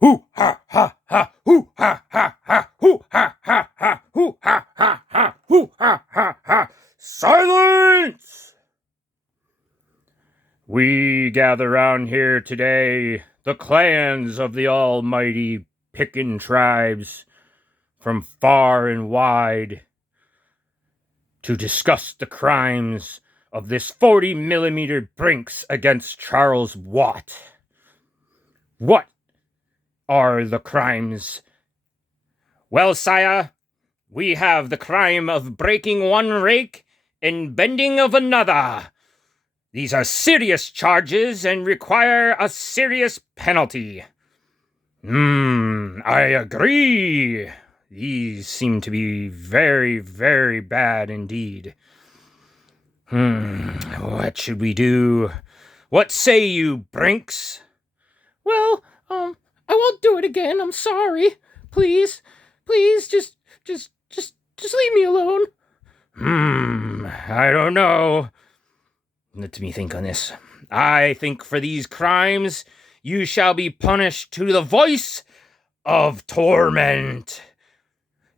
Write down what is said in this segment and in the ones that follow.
Hoo ha ha ha, hoo ha ha ha, hoo ha ha ha, hoo ha ha ha, hoo ha ha ha. Silence! We gather round here today, the clans of the almighty Pickin tribes from far and wide, to discuss the crimes of this 40mm Brinks against Charles Watt. What are the crimes? Well, sire, we have the crime of breaking one rake and bending of another. These are serious charges and require a serious penalty. I agree. These seem to be very, very bad indeed. What should we do? What say you, Brinks? Well, I won't do it again. I'm sorry. Please, just leave me alone. I don't know. Let me think on this. I think for these crimes, you shall be punished to the voice of torment.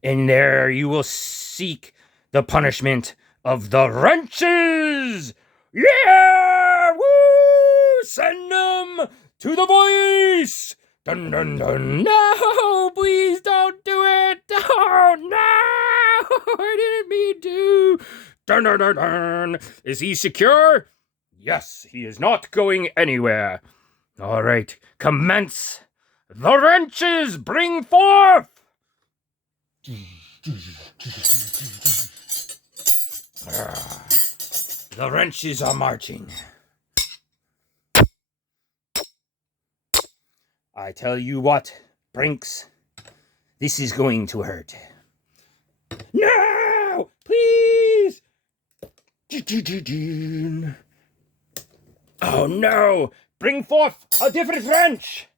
And there you will seek the punishment of the wrenches. Yeah! Woo! Send them to the voice. Dun dun dun. No, please don't do it. Oh, no! I didn't mean to. Dun dun dun dun. Is he secure? Yes, he is not going anywhere. All right, commence. The wrenches, bring forth. The wrenches are marching. I tell you what, Brinks, this is going to hurt. No! Please! Oh no! Bring forth a different wrench!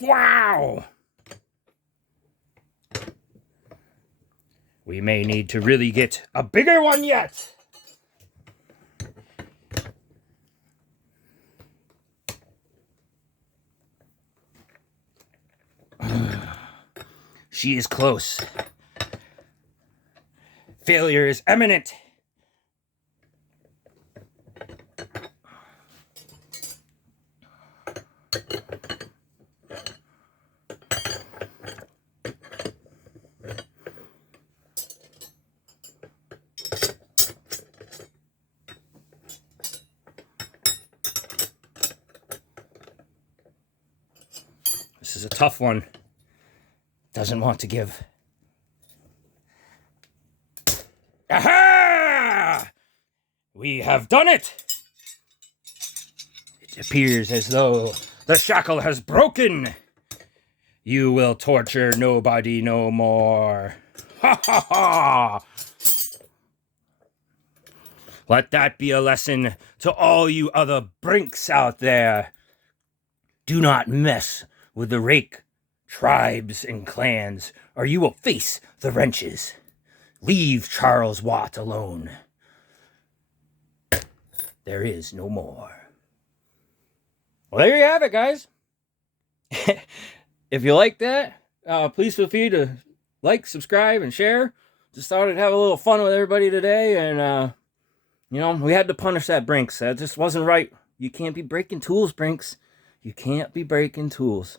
Wow! We may need to really get a bigger one yet! She is close. Failure is imminent. This is a tough one. Doesn't want to give. Aha! We have done it! It appears as though the shackle has broken. You will torture nobody no more. Ha ha ha! Let that be a lesson to all you other Brinks out there. Do not mess with the Rake tribes and clans, or you will face the wrenches. Leave Charles Watt alone. There is no more. Well, there you have it, guys. If you like that, please feel free to like, subscribe, and share. Just thought I'd have a little fun with everybody today, and we had to punish that Brinks. That just wasn't right. You can't be breaking tools, Brinks. You can't be breaking tools.